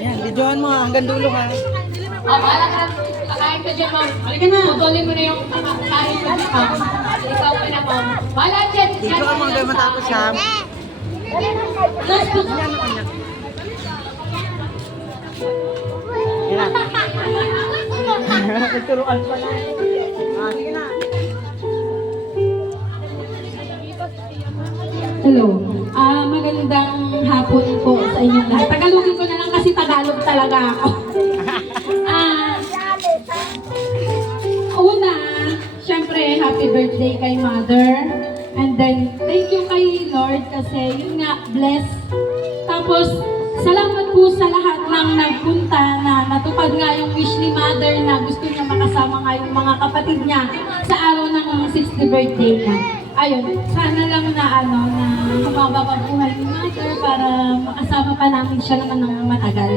Ayan, videohan mo hanggang dulo ha. Bahala ka. Kakain ka dyan, ma'am. Halika na. Putulin mo na yung kakain ka dyan, ma'am. Ikaw ka na, ma'am. Bahala dyan. Videohan mo hanggang matapos ha. Yan na. Nagturuan pa na. Sige na. Hello. Magandang hapon po sa inyong lahat. Tagalogin ko na lang kasi Tagalog talaga ako. Una, syempre, happy birthday kay Mother. And then, thank you kay Lord kasi yun nga, bless. Tapos, salamat po sa lahat ng nagpunta na natupad nga yung wish ni Mother na gusto niya makasama nga yung mga kapatid niya sa araw ng 60th birthday niya. Ayun, sana lang na na humaba pa buhay ni Mother para makasama pa namin siya naman ng matagal.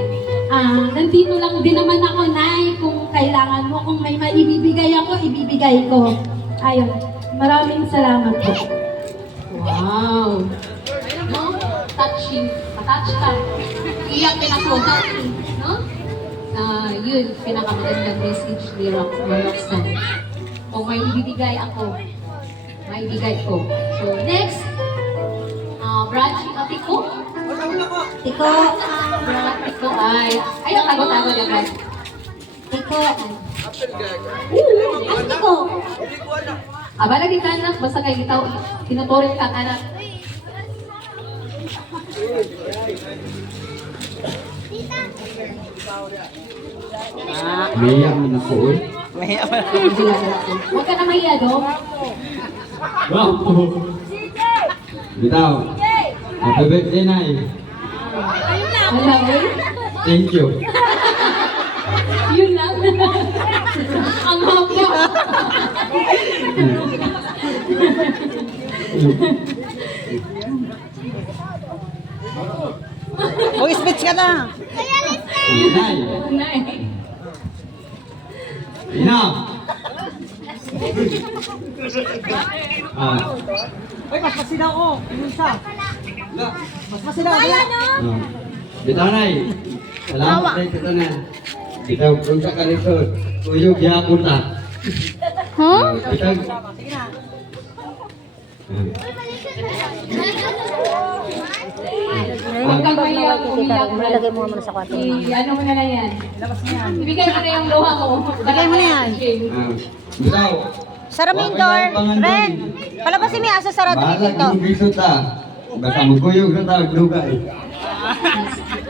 Nandito lang din naman ako, Nay, kung kailangan mo, kung may maibibigay ako, ibibigay ko. Ayun, maraming salamat po. Wow! No? Touching. Matouch ka. Iyak pinaka-touching. No? Yun, pinakamagandang message ni Roxanne. Kung may ibibigay ako, maibigay ko. So, next, branching of Tiko. Tiko. Tiko ay, ayaw tago-tago lang guys. Tiko. Tiko. Aba, lagi ka anak, basta kayo itaw, tinuturin ka anak. Maya mo na po. Mahiya pa. Huwag ka na mahiya, do. Wow! Bitaw. Happy birthday, Nay. Wala mo. Thank you. Yun lang. Ang hapya. Mag-speech ka na. Nay. Nay. Enough. Uy, mas masilaw ko. Pinunsa. Mas masilaw. Bitaw, Nay. Salamat tayo kita na. Bitaw, kung sa kalito, tuyog yapon na. Huh? Bitaw. Sige na. Huwag kang mahiya, umiyak. Malagay mo muna sa kwarto. Ano mo na lang yan. Labas mo yan. Ibigay mo na yung luha mo. Ibigay mo na yan. Bitaw. Sarapin door. Ren, palabasin mo yung asa sarado ni Balag Tito. mo biso ta. Basta magkuyog na ta, dugay.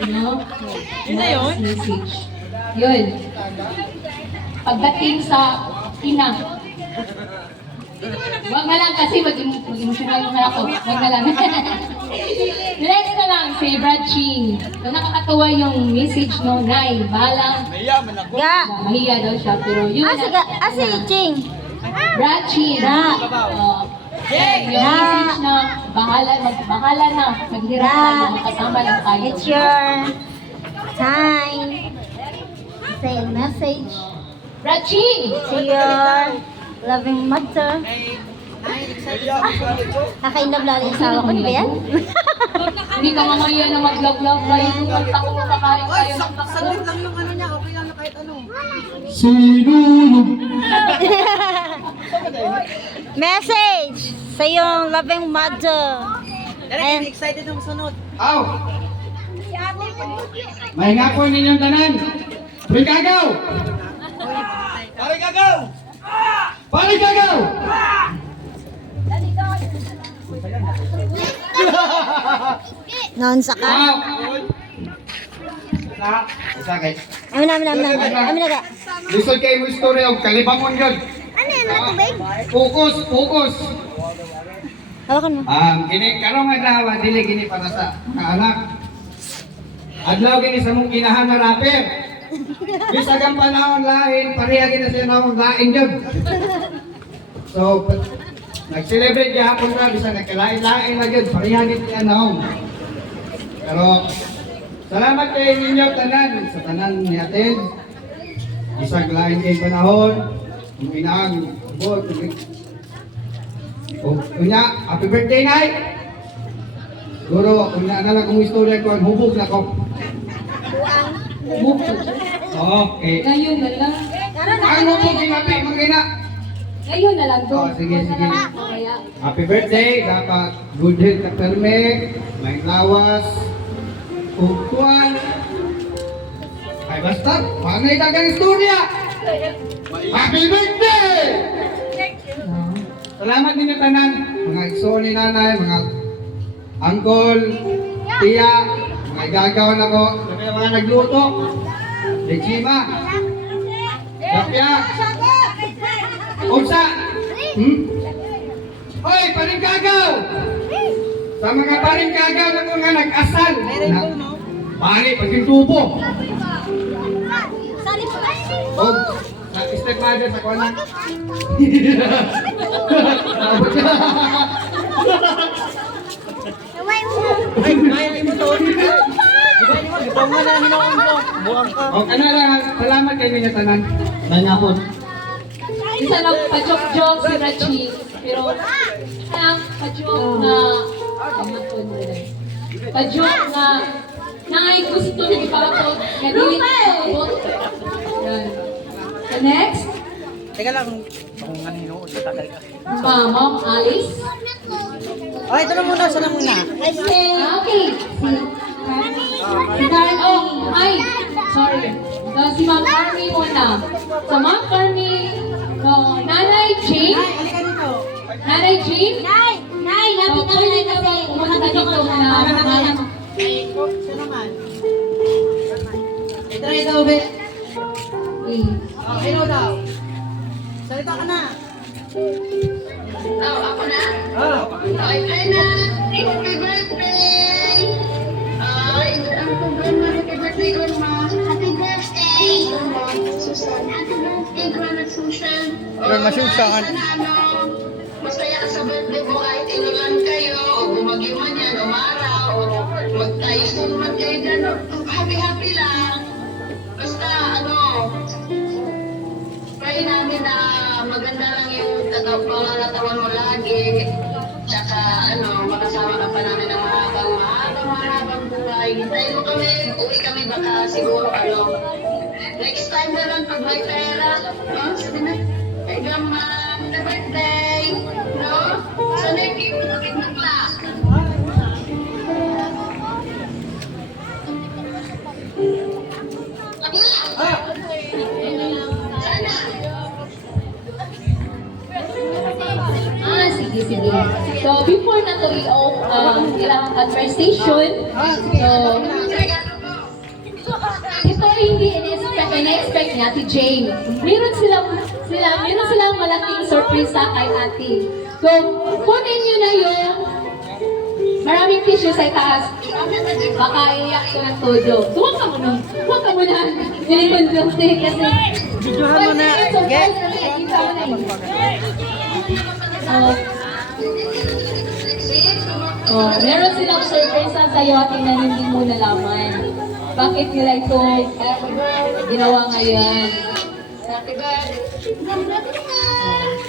Yun na yun? Message. Yun. Pagdating sa ina. Huwag na lang kasi mag-emotional yung ako. Huwag na lang. Next na lang, si Brad Ching. So, nakakatuwa yung message no, Nay. Balang. Ga. Mahiya daw siya, pero yun. Asa ga, asa Ching. Brad Ching. Yung message na bahala na. Maghirap tayo. Makasama lang tayo. It's your time. Say a message Brad Ching! to your loving mother. Naka-inlove lang yung asawa ko, di ba yan? Hindi ka mamaya na mag-love-love kayo. Kung tako mo kakain kayo ng tako. Saglit lang yung ano niya. Okay lang na kahit ano. Sinulog. Message sa iyong loving mother. Direk, excited na masunod. Aw! Mahinga po ninyong tanan. Brigagaw! Parigagaw! Parigagaw! Noon sa ka. Aw! Isa guys. Amin na ga. Lisod kayo mo istorya o kalibangon yun. Ano yan, natubig? Focus, focus. Hawakan mo. Kini karong adlaw dili gini para sa kaanak. Adlaw gini sa mong ginahan na rapper. Bisag ang panahon lain, pareha gini sa panahon lain jud. So, nag-celebrate gihapon ra bisag nagkalain-lain na jud, pareha gini ang panahon. Pero salamat kay ninyo tanan sa tanan ni atin. Bisag lain kay panahon, inaang bot. Oh, kunya, happy birthday, Nay! Siguro, kung naaalala kong istorya ko, hubog na ko. Bukod. Okay. Ngayon na lang. Ano po ginabi mo gina? Ngayon na lang to. Oh, sige, sige. Kaya, Happy birthday, dapat good health ka perme, may lawas, kukuan. Ay basta, panay ka ng istorya. Happy birthday! Salamat din tanan, mga igsoon ni nanay, mga uncle, tiya, mga igagawan ako, mga nagluto, Lechima, Tapia, Unsa, Hoy, paringkagaw! Sa mga paringkagaw na mga nag-asal, pare, paging tubo. O, step mother sa kuwan na. Abot ka. O, kana lang, salamat kayo niya tanan. Manapon. isa lang pa-joke-joke si Rachi. Pero, pa-joke na, pa-joke na, nangay gusto ni Papo, ganili ni Papo. Yan. So next, Teka lang. Ma'am Alice. Ay, ito na muna. Sana muna. Okay. Si Karen, oh, ay, sorry. So, si Ma'am Carmi muna. So, Ma'am Carmi, no, Nanay Jane. Nanay Jane. Nay, lapit na Pwede lang ka kasi. ba pumunta dito na pangalan mo? Siya naman. Ito na ito, Ubet. Hello daw. Salita ka na. Ako na? Okay, Brenna. Happy birthday! Ang programa, happy birthday, Grandma. Happy birthday! Susan, happy birthday, Grandma Susan. Grandma Susan. Sana masaya ka sa birthday mo kahit inulan kayo, o bumagyo man yan, umaraw, o magtayos man kayo dyan. Happy lang. Basta, pray namin na maganda lang yung pangangatawan mo lagi. Tsaka, makasama ka pa namin ng mahabang buhay. Hintayin mo kami, uwi kami baka siguro, next time na lang pag may pera. Sabi na, hey, Grandma, happy birthday. No? Sana yung kipagpapit ng class. Sige. So, before na to i-off ilang conversation, so, ito hindi in-expect ni Ate Jane. Meron silang malaking sorpresa kay Ate. So, kunin nyo na yung maraming tissue sa itaas. Baka iyak ko ng todo. So, huwag ka muna. Nilipon-pilti kasi. Videohan mo na. Surprise na nakikita mo na meron silang surprise sa'yo at na hindi mo nalaman. Bakit nila ito ginawa ngayon?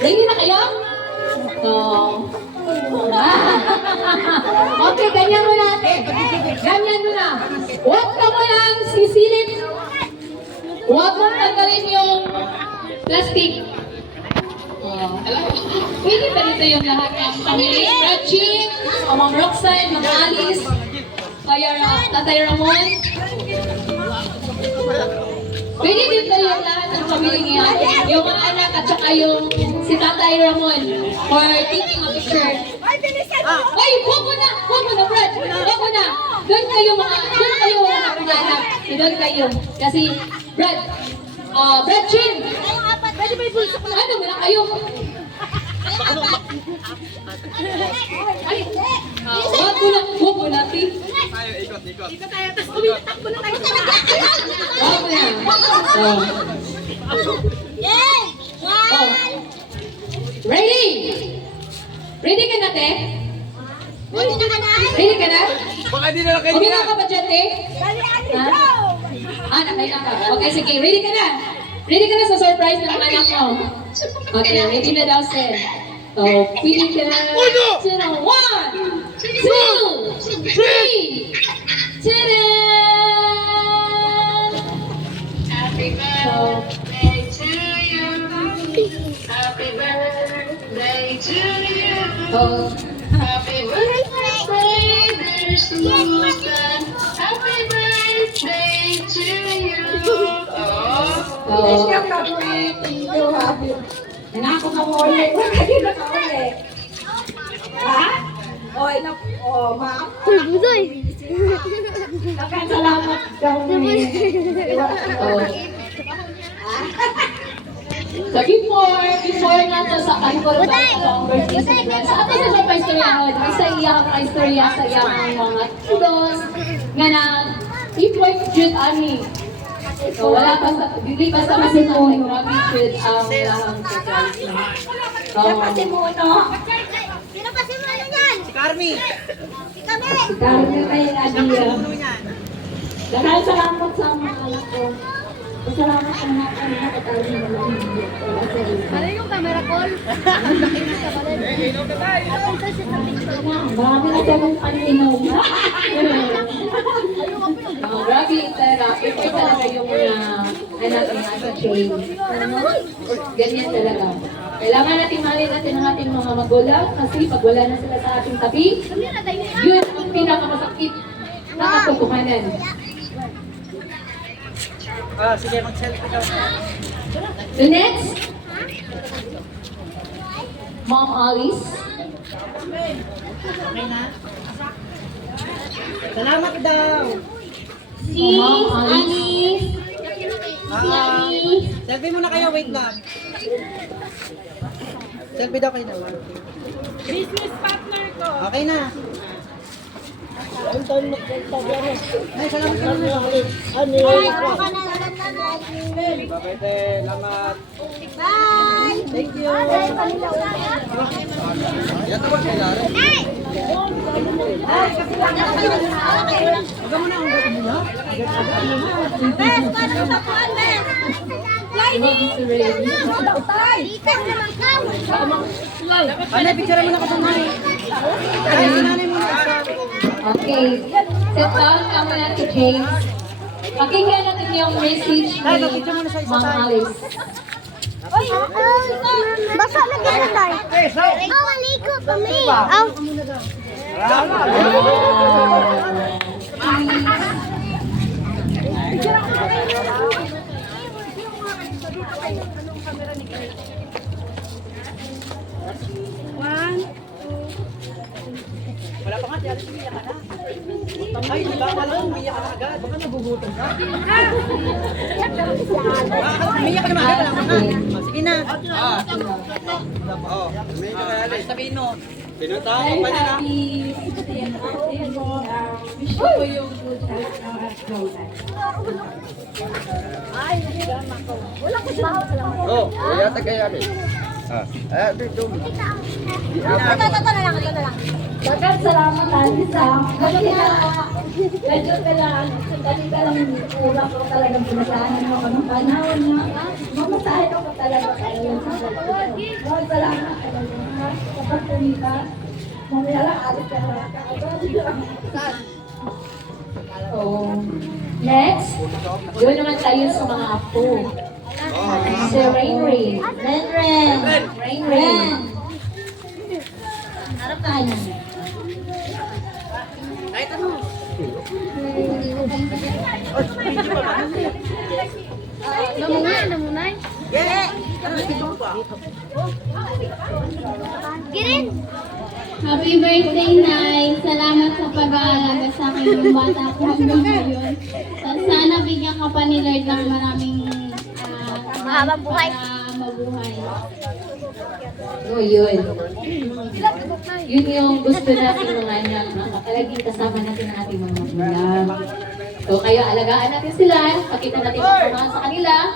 Ready na kayo? Okay, ganyan mo natin. Ganyan mo na. Huwag ka mo lang sisilip. Huwag mong tanggalin yung plastic. Pwede ba dito yung lahat ng pamilya? Rachi, Ma'am Roxanne, Ma'am Alice, Tatay Ramon. Pwede dito yung lahat ng pamilya niya. Yung mga anak at saka yung si Tatay Ramon for taking a picture. Ay, huwag mo na, Brad. Huwag mo na. Doon kayo mga anak. Doon kayo. Kasi, Brad Chin. Ano mo na kayo? Ay, huwag mo na, Ti. Ikot tayo, tapos tumitakbo na tayo. Huwag mo na. Ready? Ready ka na, Te? Ready ka na? Baka di na lang kayo. Kumina ka ba dyan, Te? Nakailan ka. Okay, sige. Ready ka na? Ready ka na sa surprise ng anak mo? Okay, ready na daw, Sen. So, pili ka na. 1, 2, 3. Tada! Oh. Happy birthday, dear Susan. Happy birthday to you. Oh. Oh. Nako ka mo ulit. Hindi na ka ulit. Ha? Oh, ina. Oh, ma. Salamat daw ni. Oh. So before nga to sa kanko birthday celebrant, sa ato sa paistorya, may sa iya ka istorya sa iya mga kudos nga na i-point jud ani. So wala pa sa dili pa sa masimuno, grabe jud ang lahang surprise. Oh. Sino pa si Mano yan? Si Carmi. Kami. Karne kay Adia. Dahil salamat sa mga anak ko. Salamat sa mga anak ko tayo na lang. Ano yung camera call? Marami na siya kong paninom. Grabe talaga. Ito talaga yung anak ng ating chain. Ganyan talaga. Kailangan natin mahalin natin ang ating mga magulang kasi pag wala na sila sa ating tabi, yun ang pinakamasakit na katotohanan. Sige, mag-selfie daw. So next, Mom Alice. Okay na? Salamat daw. Mom Alice. Selfie muna kayo, wait lang. Selfie daw kayo naman. Business partner ko. Okay na. Ay, salamat sa mga. Salamat. Bye. Thank you. Huwag mo na ang gato mo. Bes, paano sa puan, Bes? Ikan naman ka. Ano, picture mo na ako sa nanay. Ay, sa nanay mo na. Okay. Sit down ka muna si James. Pakinggan natin yung message Ay, ni picture mo na sa isa Mom tayo. Alice. Oy, basa na gano'n tayo. Oh, aliko kami. Aw. Wala pa nga, di alis umiyak ka na. Ay, di ba? Wala kang umiyak ka na agad. Baka nagugutom ka. Umiyak ka naman agad. Wala ka na. Sige na. Umiyak ka na. Sabihin mo. Pinuntahan ko pa niya na. Wish ko yung good health at progress. Oh, kaya tagay ano. Dito. Ito na lang, ito na lang. Dagat salamat Alisa. Kasi medyo kailangan, dali ka lang ulang ko talagang pinasahan mo ng panahon na mamasahin ako talaga kayo sa birthday. Lord, salamat talaga. Kapag tumita, mamaya lang alis ka na kaagad. So, next, doon naman tayo sa mga apo. Si Rain. Harap tayo. Namunay. Girin. Happy birthday, Nay! Salamat sa pag-aalaga sa akin ng bata ko hanggang ngayon. Sana bigyan ka pa ni Lord ng maraming Mahabang buhay. para mabuhay. Oh, yun. Yun yung gusto natin mga anak, palaging kasama natin ang ating mga magulang. So, kaya alagaan natin sila, pakita natin ang pagmamahal sa kanila,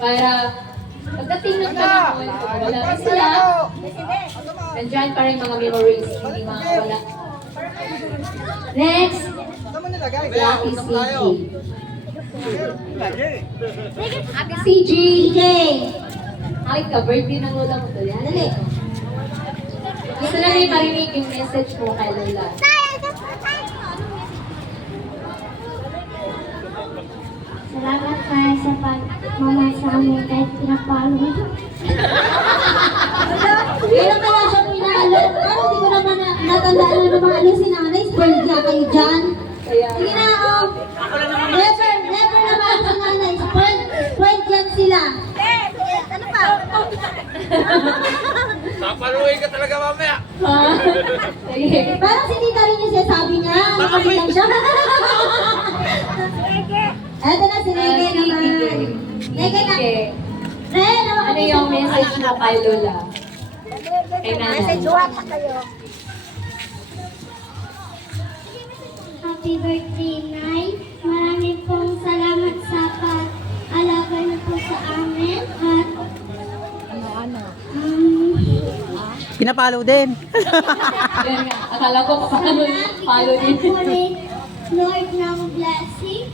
para pagdating ng panahon, kung wala rin sila, nandyan pa rin mga memories, hindi makakawala. Next, Lucky CJ. CJ! Ay, ka-birthday ng lola mo tuloy. Dali. Gusto namin marinig yung message mo kay Lola. Salamat pa sa pagmamahal sa amin kahit pinapalo. Kailan ka lang siya pinalo? parang di ko naman natandaan na naman ano si nanay. Spoiled niya kayo dyan. Kaya, Sige na, oh. Never naman si nanay. Spoiled yan sila. Ano pa? Papaluin ka talaga mamaya. ha? Sige. Parang si tita rin yung sinasabi niya. Nakalitan siya. Eto na si Nege naman. Nege na. Ren, Ano yung message mo kay Lola? Kay nanay. Happy birthday, Nay. Marami pong salamat sa pag-alaga niyo po sa amin. At Pinapalo din. Yan nga. Akala ko follow din. ulit, Lord, ng blessings.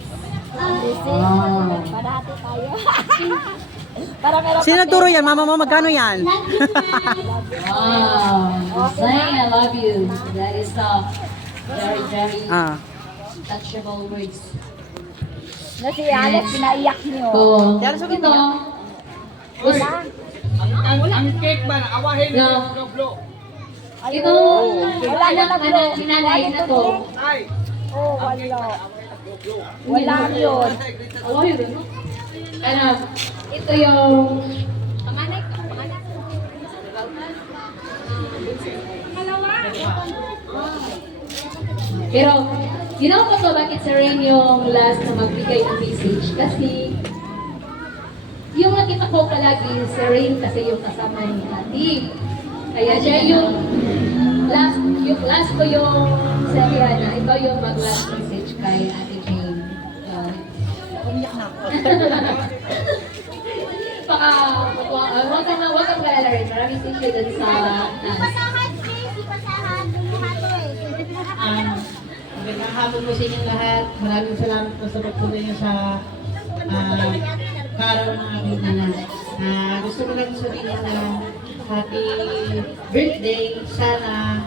Sino nagturo yan? Mama mo, magkano yan? Love you, Nay. Wow. Saying I love you. That is very, very Ah. touchable words. Na si Alex, pinaiyak niyo. So, Yan, sabi ito. Ang cake ba na awahin No. ng blo. Ito, anak ni nanay na to. Ay. Wala yun. Oh, yun. Ano, ito yung panganay ko. Pero, ginawa ko to bakit si Rain yung last na magbigay ng message. Kasi, yung nakita ko palagi si Rain kasi yung kasama ni Ate. Kaya siya yung last ko yung serya na ito yung mag-last message kay Ate Jane. Umiyak na ako. Baka, huwag kang galala rin. Maraming thank you dun sa taas. Pasahan, please. Pasahan. Magandang hapon po sa inyong lahat. Maraming salamat po sa pagpunta niyo sa karawan ng aking anak. Gusto ko lang sabihin na happy birthday. Sana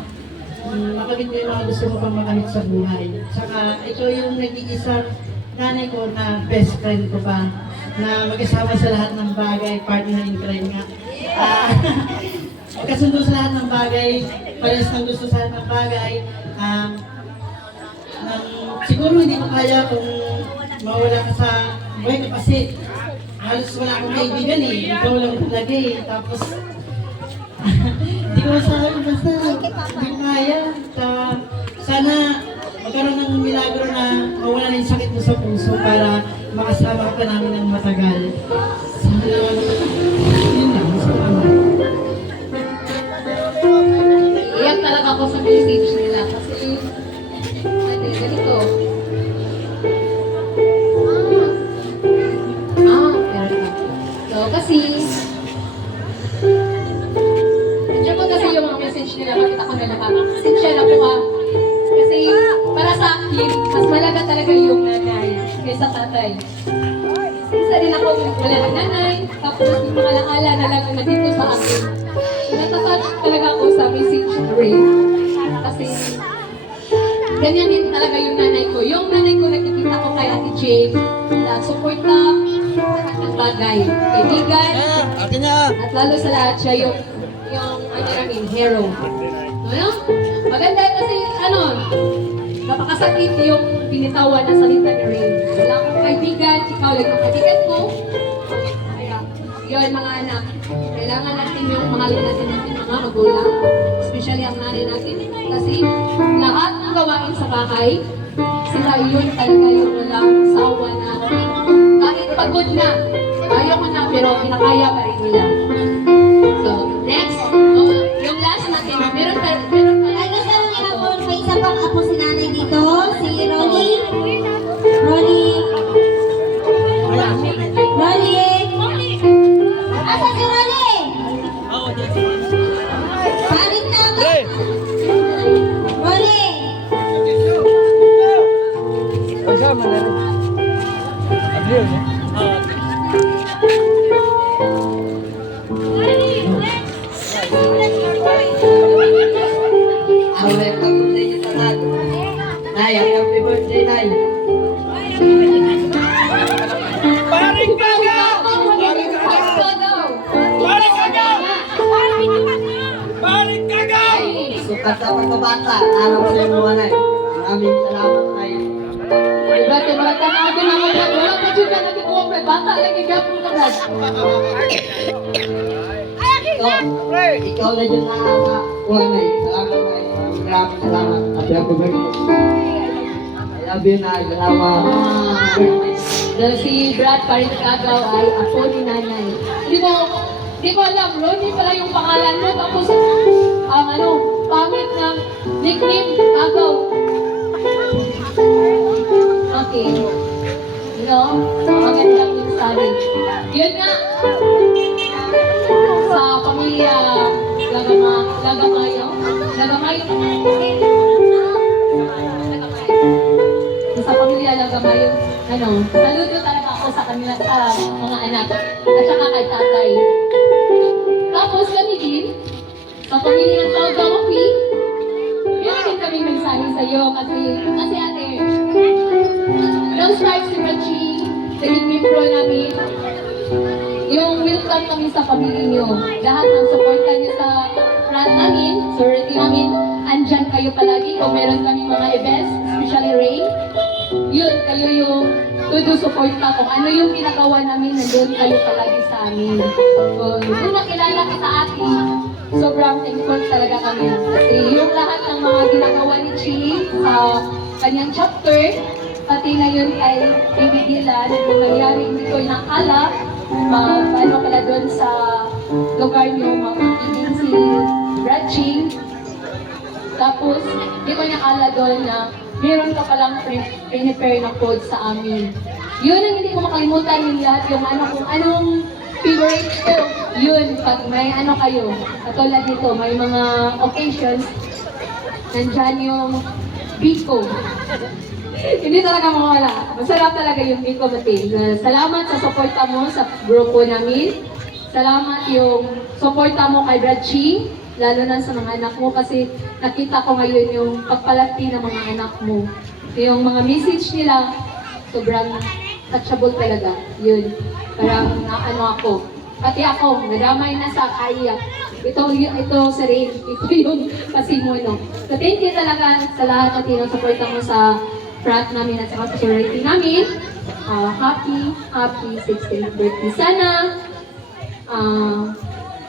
makagit mo yung mga gusto mo pang makamit sa buhay. Saka ito yung nag-iisang nanay ko na best friend ko pa na mag-asama sa lahat ng bagay, partner in crime nga. Magkasundo sa lahat ng bagay, parehas ng gusto sa lahat ng bagay. Siguro hindi ko kaya kung mawala ka sa buhay ko kasi halos wala akong kaibigan eh. Ikaw lang talaga eh. Tapos, hindi ko masabi basta hindi ko kaya. Sana magkaroon ng milagro na mawala na yung sakit mo sa puso para makasama ka pa namin ng matagal. Sana, yun lang. Salamat. Iyak talaga ako sa message nila kasi ganito. Pero so kasi nandiyan ko kasi yung mga message nila, makita ko na lahat. Sincere ako kasi para sa akin, mas malaga talaga yung nanay kaysa tatay. Isa din ako wala ng nanay, tapos yung mga alaala na lang na nandito sa akin. Natatouch talaga ako sa message na Ray. Kasi ganyan din talaga yung nanay ko. Yung nanay ko nakikita ko kay Ate Jane na support na lahat ng bagay. Kaibigan. At lalo sa lahat siya yung ano namin, hero. Ano? Maganda kasi napakasakit yung pinitawan na salita ni Ray. Wala akong kaibigan, ikaw lang yung kaibigan ko. Kaya, yun mga anak. Kailangan natin yung mahalin natin mga magulang. Especially ang nanay natin. Kasi lahat ng gawain sa bahay, sila yun talaga yung walang sawa na kahit pagod na, ayaw ko na pero kinakaya pa rin nila. So, next, yung last natin, meron pa Ay, gusto mo nga po, may isa pang apo si nanay dito, si Ronnie. Ronnie. Asa si Ronnie? Parit na ba? Ronnie. Happy birthday sa lahat. Nay, happy birthday, Nay. Paring kaga! Paring kaga! Paring kaga! At sa pagkabata, araw sa iyo mga nay. Maraming salamat nay. Brad, kay Brad, tanaw din ako, Brad. Wala pa dyan ka nagikuha, Brad. Bata, lagi gapon ka, Brad. Ikaw na dyan nakakuha nay. Salamat nay. Maraming salamat. Happy birthday. I love you nay. Salamat. Dahil si Brad Parit Kagaw ay ako ni nanay. Di ko alam, Ronnie pala yung pangalan mo. Tapos, ang pangit ng nickname, Kagaw. Okay. Magandang minsari. Yun nga, sa pamilya Lagamayo. Sa pamilya Lagamayo, saludo talaga ako sa kanila, sa mga anak, at saka kay tatay. Tapos kami din, sa pamilya ng Tawagawapi, meron din kami mensahe sa iyo kasi ate, nung start si Rachi, naging membro namin, yung welcome kami sa pamilya niyo. Lahat ng supportan niyo sa front namin, sorority namin, andyan kayo palagi. Kung meron kami mga events, especially Ray, yun, kayo yung todo suporta. Kung ano yung ginagawa namin, nandun kayo palagi sa amin. So, nung nakilala kita ate, sobrang thankful talaga kami. Kasi yung lahat ng mga ginagawa ni Chi sa kanyang chapter, pati na yun kay Baby Dylan, kung nangyari hindi ko inakala, paano pala doon sa lugar niyo, mapagiging si Ratching. Tapos, hindi ko nakala doon na meron ka palang prepare na code sa amin. Yun ang hindi ko makalimutan yung lahat, yung kung anong favorite ko. Yun, pag may kayo, katulad nito, may mga occasions, nandyan yung Biko. Hindi talaga mawala. Masarap talaga yung Biko Mati. Salamat sa suporta mo sa grupo namin. Salamat yung suporta mo kay Brad Chi, lalo na sa mga anak mo kasi nakita ko ngayon yung pagpalaki ng mga anak mo. Yung mga message nila, sobrang touchable talaga. Yun. Parang ako. Pati ako, nadamay na sa kaiyak. Ito sa rin. Ito yung pasimuno. So thank you talaga sa lahat at yung suporta mo sa frat namin at sa sorority namin. Happy 16th birthday. Sana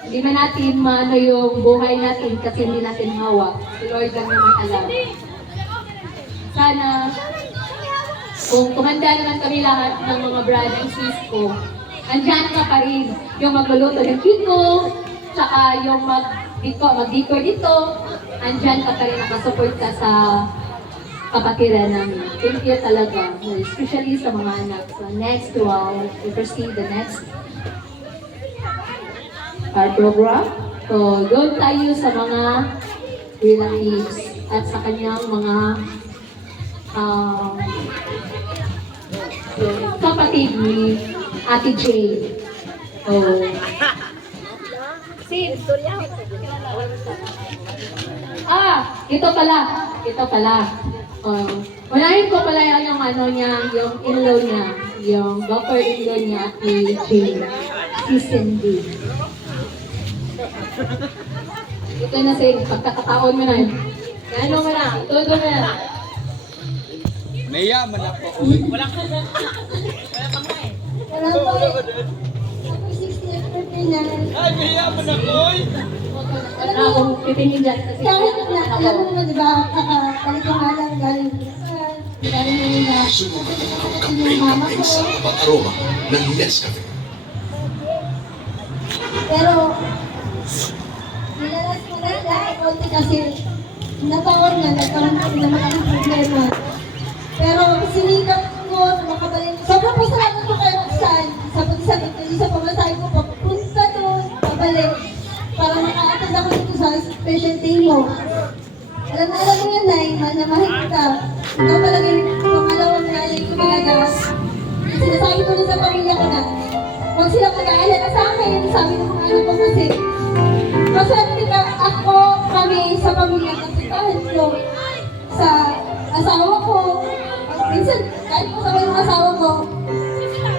hindi man natin maano yung buhay natin kasi hindi natin hawak. Si Lord lang naman alam. Sana kung tumanda naman kami lahat ng mga brad and sis ko, andyan ka pa rin yung magluluto ng kiko, tsaka yung mag-decor dito, andyan ka pa rin nakasupport ka sa kapatiran namin. Thank you talaga, especially sa mga anak. So next, we proceed the next our program. So doon tayo sa mga relatives at sa kanyang mga kapatid ni Ate Jane. Ito pala. Unahin ko pala yung yung in-law niya, yung daughter in-law niya, Ate Jane, si Cindy. Ito na pagkakataon mo na. Ano mo na, todo mo na. Mayaman ako. Wala po. Happy 60th birthday na. Ay, mayaman ako. Akong titingin dyan. Kahit na, alam mo naman, di ba, kalikahalan galing galing na yung mama ko. Sa aroma ng Nescafe. Pero, nilalas ko na lang konti kasi natawar na, nagkaroon ko naman ang problema. Pero sinikap ko na makabalik. Sobrang pasalamat ko kay Roxanne sa pagsabit ko sa pamasahe ko papunta doon, pabalik. Para maka-attend ako dito sa special day mo. Alam mo yan, Nay, manamahit kita. Ikaw talaga yung pangalawang nanay ko talaga. Sinasabi ko rin sa pamilya ko na, huwag silang mag-aalala sa akin, sabi ng mga anak ko kasi. Maswerte ka ako, kami sa pamilya kasi kahit ko sa asawa ko. Minsan, kahit ko sa yung asawa ko,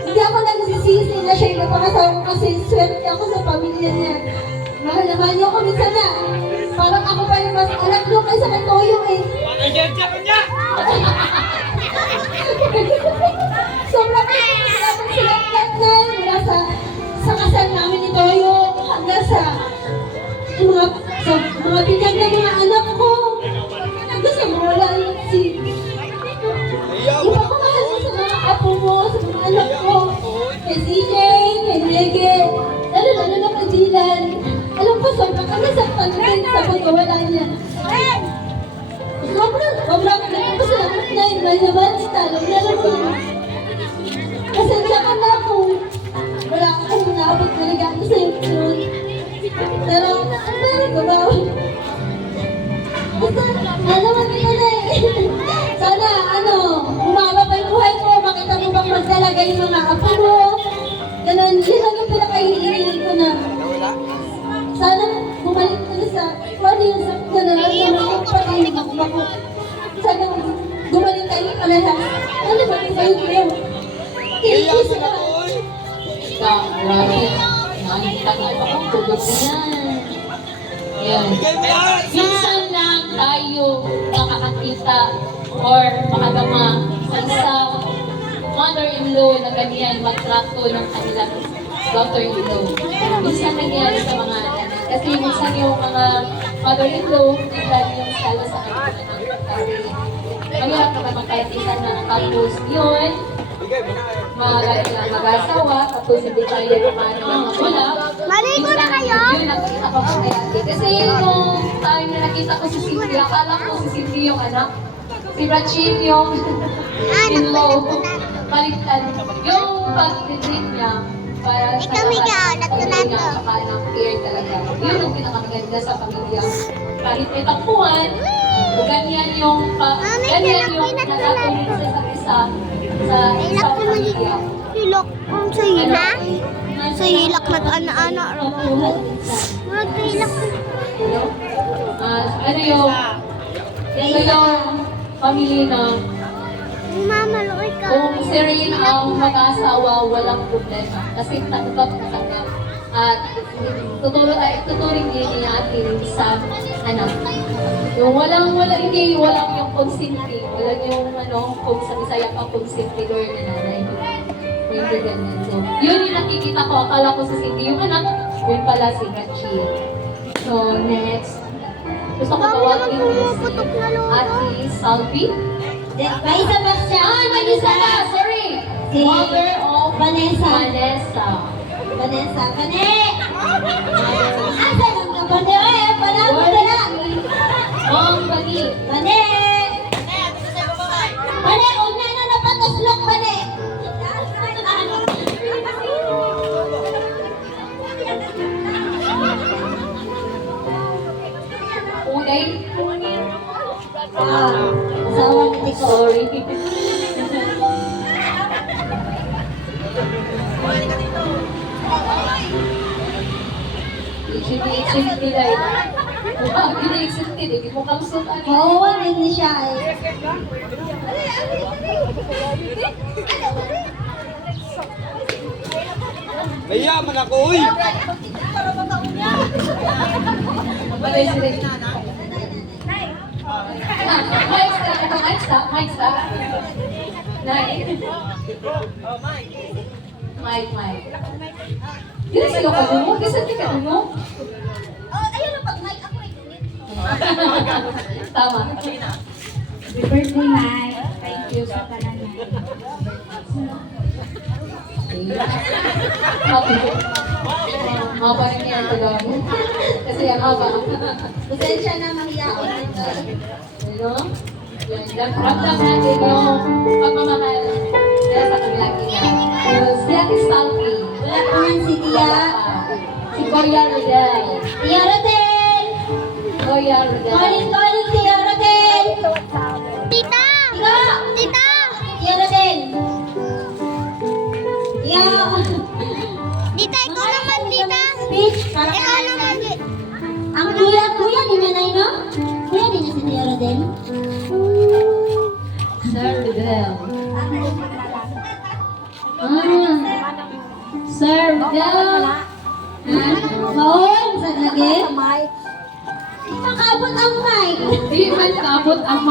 hindi ako nagsisisi na siya yung pangasawa ko kasi swerte ako sa pamilya niya. Mahal na mahal niyo ako minsan na. Parang ako pa yung mas anak nyo kaysa kay Toyo eh. Sobrang pinapagsalamat sa lahat na mula sa kasal namin ni Toyo hanggang sa mga binyag ng mga anak ko. Hanggang sa wala si... Iba ko mahal mo sa mga apo mo, sa mga anak ko. Kay CJ, kay Nege, lalo na kay Dylan. Alam ko, sobrang kami saktan din sa pagkawala niya. Sobrang nagpapasalamat na yung mahal kita. Alam mo, pasensya ka na kung wala akong naabot talaga ako sa iyo noon. Pero gagawin. Basta, naman kita na eh. Sana, umaba pa yung buhay ko, makita mo bang magdalaga yung mga apo mo. Ganun, yun lang yung pinakahihiling ko na. Sana bumalik ka na sa yung sakit na nararamdaman ko pati yung ako. Sana bumalik tayo parehas. Ano ba kayo kayo? Thank you sa Grabe. Nakikita ko akong tulog na yan. Yan. Minsan lang tayo nakakakita or makagama sa isang mother-in-law na ganyan magtrato ng kanilang daughter-in-law. Minsan nangyari sa mga anak. Kasi minsan yung mga mother-in-law, bigla yung salo sa kanilang anak. Mahirap na magkaibigan na tapos yun, mag-asawa, tapos hindi tayo kumain ng mga wala. Maligo na kayo? Yun, nakita ko pa kay ate. Kasi yung time na nakita ko si Cindy, akala ko si Cindy yung anak. Si Rachel yung in-law. Baliktad. Yung pag-treat niya, para sa pamilya niya, saka ng care talaga. Yun ang pinakamaganda sa pamilya. Kahit may takpuhan, ganyan yung nakatulong sa isa't isa sa isang pamilya. Hilak kung sa hilak. Sa hilak nag-ana-ana. Nag-hilak. Ano yung pamilya na Mama, lokoy ka. kung si Rain ang mag-asawa, walang problema. Kasi tanggap na tanggap. At tuturing din niya atin sa anak. Yung walang yung consenting. Walang yung kung sa Bisaya pa consenting or nanay. Hindi ganyan. So, yun yung nakikita ko. Akala ko sa Cindy yung anak. Yun pala si Rachel. So, next. Gusto ko tawagin yung si Ate Salvi. May isa pa siya. May isa pa! Sorry! Si Mother of Vanessa. Vanessa. Pane! Asa lang na Pane? Panalo ka na! Mom, Bani. Pane! Pane, una na napatuslok, Pane! Uday. Asawa ni Tiko. Sorry. Exit nila eh. Gina-exit nila. Hindi mo kalusutan. Oo, hindi siya eh. Mayaman ako, uy! Patay sila. Mic stop. Nine. Mic. Hindi sila ka mo? Kasi hindi ka mo? Ayun na pag mic ako eh. Tama. Happy birthday, Nay. Thank you sa tanan. Happy. Mapa rin yan ito daw. Kasi ang haba. Pasensya na mahiya ako nito. Ano? Ramdam natin yung pagmamahal dahil sa kanilang ina. Si Ate Salvi. Wala pa man si Tia. Si Kuya Rodel. Tia Rodel! Kuya Rodel. Calling, Tia Rodel! Tita! Tika! Tita! Tia Rodel! Tia! Tita, ikaw naman, tita! Speech para Ikaw naman, ang kuya ni Manay, no? Kuya din na si Tia Rodel. Sir Rodel. Sir Rodel! Maul! Sa lagi? Makaabot ang mic. Di man kaabot ang